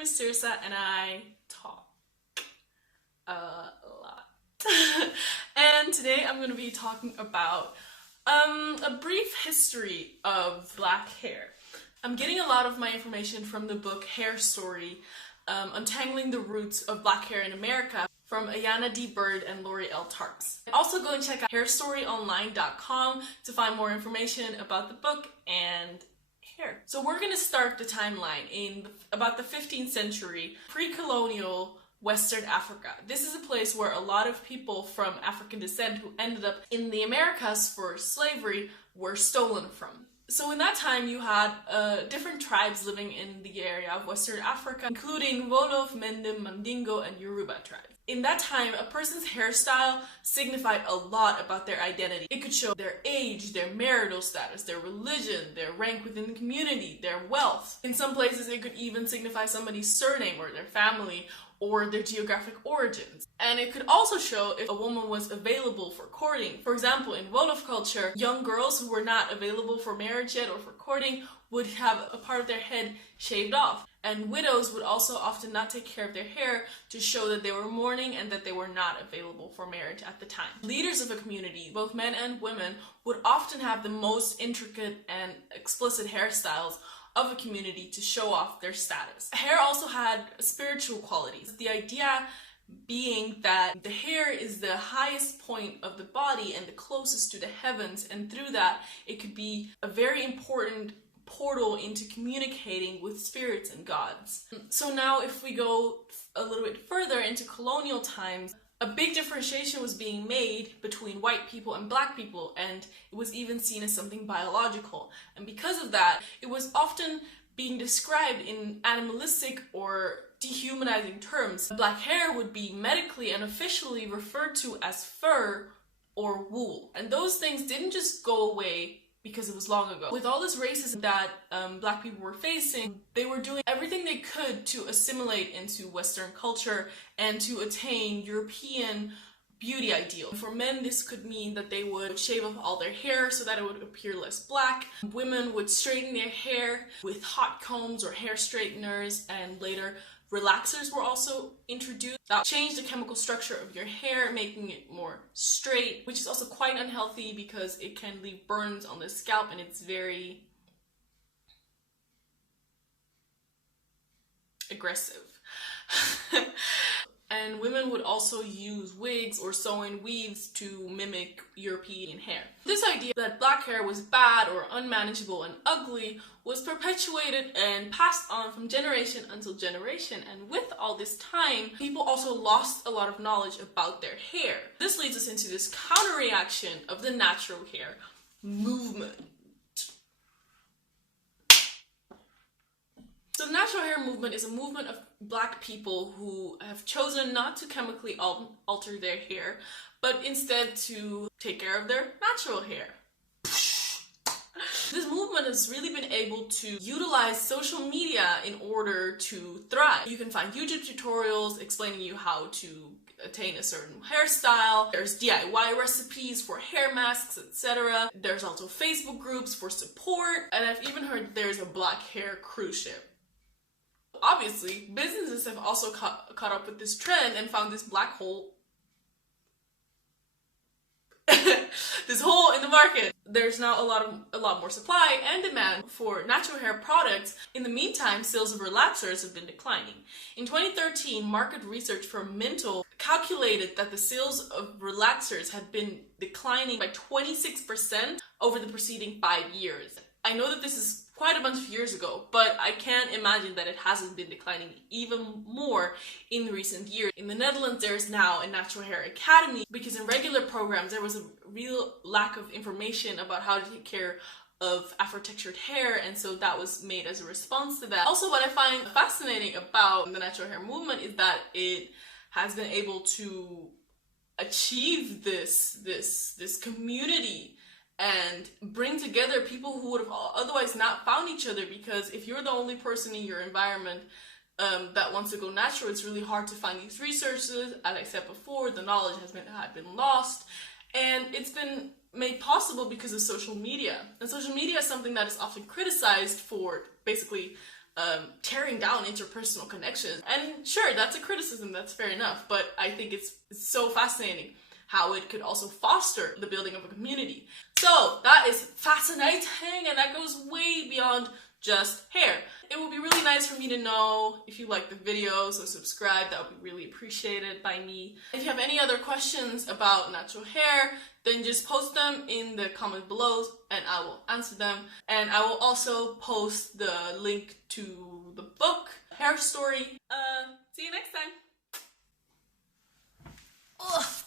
name is Tirsa and I talk a lot. And today I'm going to be talking about a brief history of black hair. I'm getting a lot of my information from the book Hair Story, Untangling the Roots of Black Hair in America, from Ayana D. Bird and Lori L. Tarps. Also go and check out hairstoryonline.com to find more information about the book and hair. So we're going to start the timeline in about the 15th century, pre-colonial Western Africa. This is a place where a lot of people from African descent who ended up in the Americas for slavery were stolen from. So in that time you had different tribes living in the area of Western Africa, including Wolof, Mendem, Mandingo, and Yoruba tribes. In that time, a person's hairstyle signified a lot about their identity. It could show their age, their marital status, their religion, their rank within the community, their wealth. In some places, it could even signify somebody's surname or their family or their geographic origins. And it could also show if a woman was available for courting. For example, in Wolof culture, young girls who were not available for marriage yet or for courting would have a part of their head shaved off. And widows would also often not take care of their hair to show that they were mourning and that they were not available for marriage at the time. Leaders of a community, both men and women, would often have the most intricate and explicit hairstyles of a community to show off their status. Hair also had spiritual qualities. The idea being that the hair is the highest point of the body and the closest to the heavens, and through that it could be a very important portal into communicating with spirits and gods. So now if we go a little bit further into colonial times, a big differentiation was being made between white people and black people, and it was even seen as something biological. And because of that, it was often being described in animalistic or dehumanizing terms. Black hair would be medically and officially referred to as fur or wool. And those things didn't just go away because it was long ago. With all this racism that black people were facing, they were doing everything they could to assimilate into Western culture and to attain European beauty ideal. For men, this could mean that they would shave off all their hair so that it would appear less black. Women would straighten their hair with hot combs or hair straighteners, and later relaxers were also introduced that changed the chemical structure of your hair, making it more straight, which is also quite unhealthy because it can leave burns on the scalp and it's very aggressive. And women would also use wigs or sew-in weaves to mimic European hair. This idea that black hair was bad or unmanageable and ugly was perpetuated and passed on from generation until generation. And with all this time, people also lost a lot of knowledge about their hair. This leads us into this counter-reaction of the natural hair movement. So the natural hair movement is a movement of black people who have chosen not to chemically alter their hair, but instead to take care of their natural hair. This movement has really been able to utilize social media in order to thrive. You can find YouTube tutorials explaining you how to attain a certain hairstyle. There's DIY recipes for hair masks, etc. There's also Facebook groups for support, and I've even heard there's a black hair cruise ship. Obviously, businesses have also caught up with this trend and found this black hole, this hole in the market. There's now a lot more supply and demand for natural hair products. In the meantime, sales of relaxers have been declining. In 2013, market research from Mintel calculated that the sales of relaxers had been declining by 26% over the preceding 5 years. I know that this is quite a bunch of years ago, but I can't imagine that it hasn't been declining even more in recent years. In the Netherlands, there's now a natural hair academy because in regular programs, there was a real lack of information about how to take care of Afro-textured hair, and so that was made as a response to that. Also, what I find fascinating about the natural hair movement is that it has been able to achieve this community and bring together people who would have otherwise not found each other, because if you're the only person in your environment that wants to go natural, it's really hard to find these resources. As I said before, the knowledge had been lost, and it's been made possible because of social media. And social media is something that is often criticized for basically tearing down interpersonal connections. And sure, that's a criticism, that's fair enough, but I think it's so fascinating how it could also foster the building of a community. So that is fascinating, and that goes way beyond just hair. It would be really nice for me to know if you like the video, so subscribe, that would be really appreciated by me. If you have any other questions about natural hair, then just post them in the comment below and I will answer them. And I will also post the link to the book, Hair Story. See you next time. Ugh.